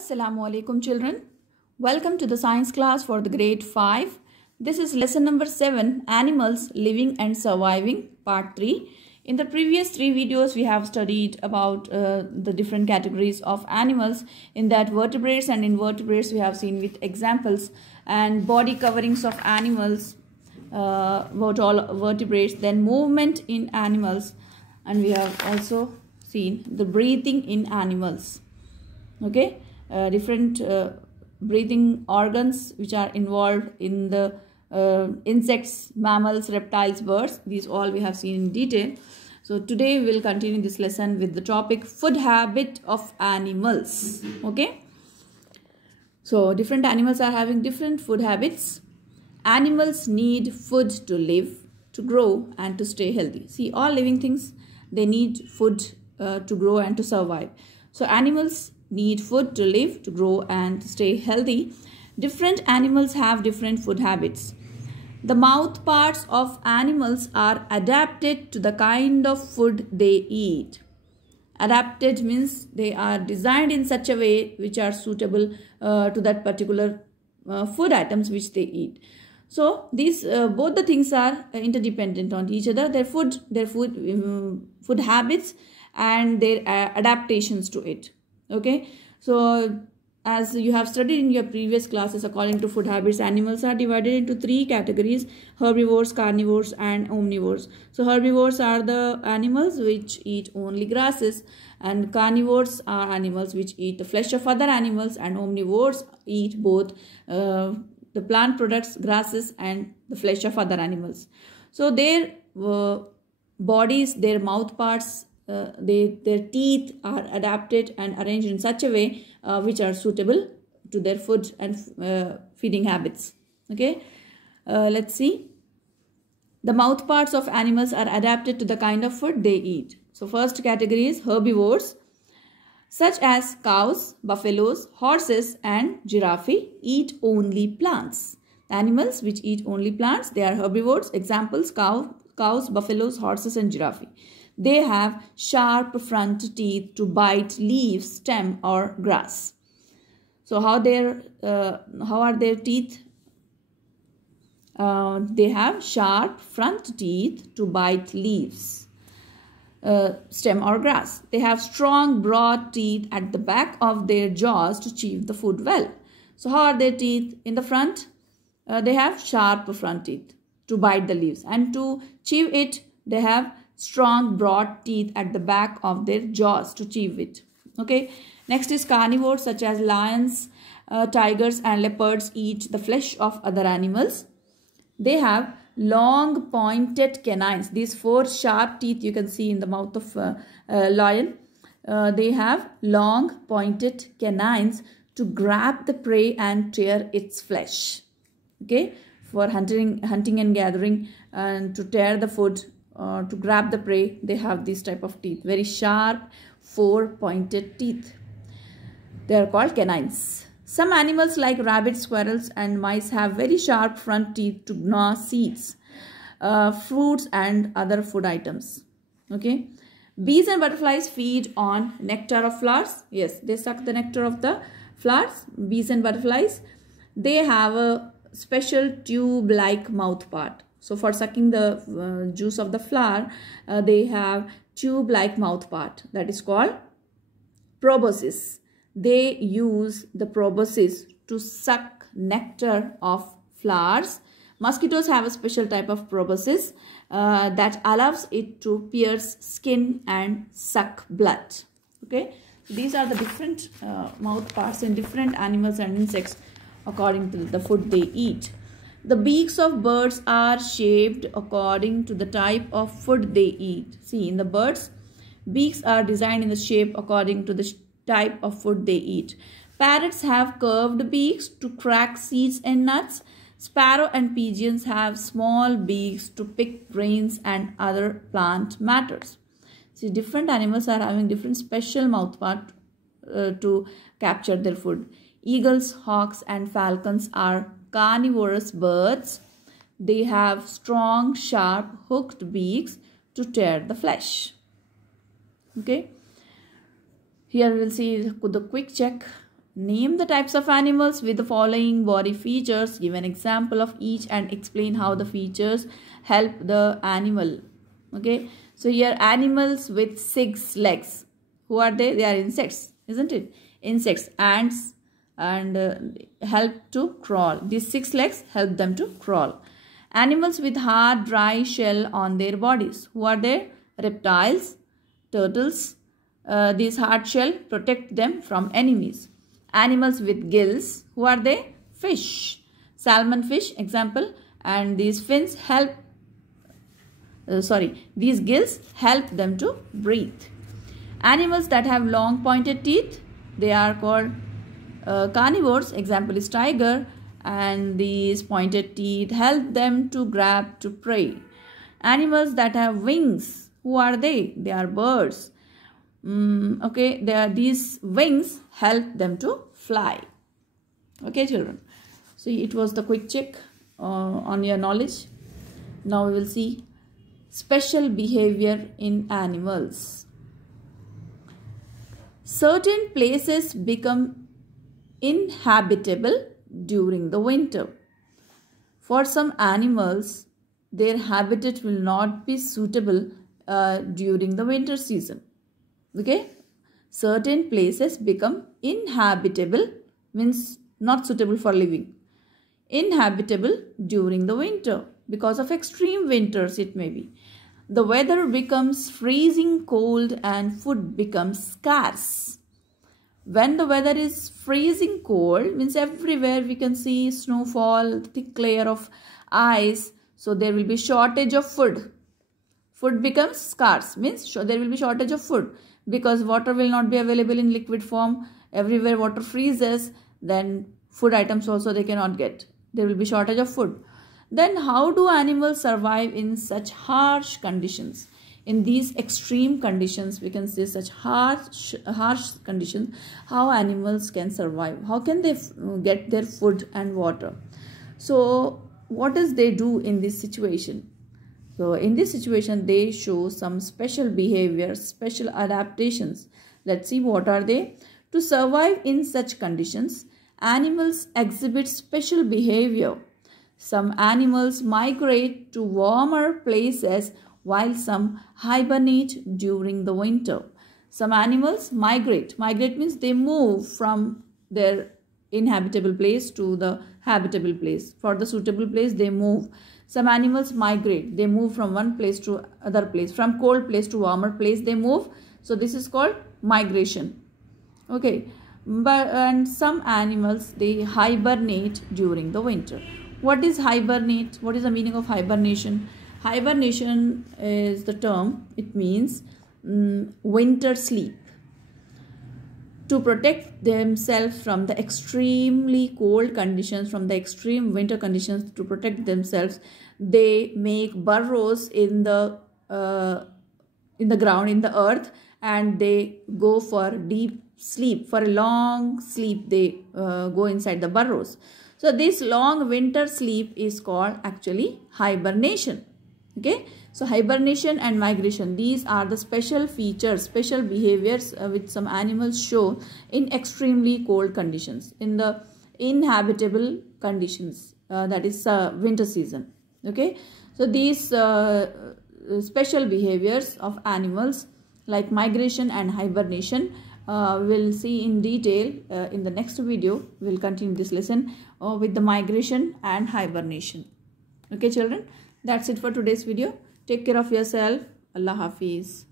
Assalamu alaikum children. Welcome to the science class for the grade 5. This is lesson number 7, Animals Living and Surviving, part 3. In the previous 3 videos we have studied about the different categories of animals. In that, vertebrates and invertebrates we have seen with examples, and body coverings of animals, what all vertebrates, then movement in animals, and we have also seen the breathing in animals. Okay, different breathing organs which are involved in the insects, mammals, reptiles, birds. These all we have seen in detail. So today we will continue this lesson with the topic food habit of animals. Okay, so different animals are having different food habits. Animals need food to live, to grow, and to stay healthy. See, all living things, they need food to grow and to survive. So animals need food to live, to grow, and to stay healthy. Different animals have different food habits. The mouth parts of animals are adapted to the kind of food they eat. Adapted means they are designed in such a way which are suitable to that particular food items which they eat. So these both the things are interdependent on each other. Their food habits and their adaptations to it. Okay, so as you have studied in your previous classes, according to food habits, animals are divided into 3 categories: herbivores, carnivores, and omnivores. So herbivores are the animals which eat only grasses, and carnivores are animals which eat the flesh of other animals, and omnivores eat both the plant products, grasses, and the flesh of other animals. So their bodies, their mouth parts, their teeth are adapted and arranged in such a way which are suitable to their food and feeding habits. Okay, let's see. The mouth parts of animals are adapted to the kind of food they eat. So first category is herbivores, such as cows, buffaloes, horses, and giraffe eat only plants. Animals which eat only plants, they are herbivores. Examples: cows, buffaloes, horses, and giraffe. They have sharp front teeth to bite leaves, stem, or grass. So how are their teeth? They have sharp front teeth to bite leaves, stem, or grass. They have strong, broad teeth at the back of their jaws to chew the food well. So how are their teeth? In the front, they have sharp front teeth to bite the leaves, and to chew it, they have strong, broad teeth at the back of their jaws to chew it. Okay. Next is carnivores, such as lions, tigers, and leopards eat the flesh of other animals. They have long pointed canines. These 4 sharp teeth you can see in the mouth of lion. They have long pointed canines to grab the prey and tear its flesh. Okay, for hunting and gathering, and to tear the food, to grab the prey, they have this type of teeth, very sharp 4 pointed teeth. They are called canines. Some animals like rabbits, squirrels, and mice have very sharp front teeth to gnaw seeds, fruits, and other food items. Okay. Bees and butterflies feed on nectar of flowers. Yes, they suck the nectar of the flowers. Bees and butterflies, they have a special tube-like mouth part. So for sucking the juice of the flower, they have tube-like mouth part that is called proboscis. They use the proboscis to suck nectar of flowers. Mosquitoes have a special type of proboscis that allows it to pierce skin and suck blood. Okay, so these are the different mouth parts in different animals and insects according to the food they eat. The beaks of birds are shaped according to the type of food they eat. See, in the birds, beaks are designed in the shape according to the type of food they eat. Parrots have curved beaks to crack seeds and nuts. Sparrow and pigeons have small beaks to pick grains and other plant matters. See, different animals are having different special mouth part to capture their food. Eagles, hawks, and falcons are carnivorous birds. They have strong, sharp, hooked beaks to tear the flesh. Okay. Here we will see the quick check Name the types of animals with the following body features. Give an example of each and explain how the features help the animal. Okay, so here animals with 6 legs. Who are they? They are insects, isn't it? Insects, ants, and help to crawl. These 6 legs help them to crawl. Animals with hard, dry shell on their bodies. Who are they? Reptiles, turtles. These hard shell protect them from enemies. Animals with gills. Who are they? Fish. Salmon fish, example. And these fins help, these gills help them to breathe. Animals that have long pointed teeth, they are called carnivores. Example is tiger. And these pointed teeth help them to grab to prey. Animals that have wings. Who are they? They are birds. These wings help them to fly. Okay, children. So it was the quick check on your knowledge. Now we will see special behavior in animals. Certain places become inhabitable during the winter. For some animals, their habitat will not be suitable during the winter season. Okay, certain places become inhabitable, means not suitable for living. Inhabitable during the winter because of extreme winters, it may be. The weather becomes freezing cold and food becomes scarce. When the weather is freezing cold, means everywhere we can see snowfall, thick layer of ice, so there will be shortage of food. Food becomes scarce, means there will be shortage of food. Because water will not be available in liquid form, everywhere water freezes, then food items also they cannot get. There will be shortage of food. Then how do animals survive in such harsh conditions? In these extreme conditions, we can see such harsh conditions, how animals can survive. How can they get their food and water? So what does they do in this situation? So in this situation, they show some special behavior, special adaptations. Let's see what are they. To survive in such conditions, animals exhibit special behavior. Some animals migrate to warmer places while some hibernate during the winter. Some animals migrate. Migrate means they move from their inhabitable place to the habitable place. For the suitable place, they move. Some animals migrate. They move from one place to other place. From cold place to warmer place, they move. So this is called migration. Okay. And some animals, they hibernate during the winter. What is hibernate? What is the meaning of hibernation? Hibernation is the term. It means winter sleep. To protect themselves from the extremely cold conditions, from the extreme winter conditions, to protect themselves, they make burrows in the ground, in the earth, and they go for deep sleep. For a long sleep, they go inside the burrows. So this long winter sleep is called actually hibernation. Okay, so hibernation and migration, these are the special features, special behaviors which some animals show in extremely cold conditions, in the inhabitable conditions, that is winter season. Okay, so these special behaviors of animals like migration and hibernation we'll see in detail in the next video. We'll continue this lesson with the migration and hibernation. Okay children, that's it for today's video. Take care of yourself. Allah Hafiz.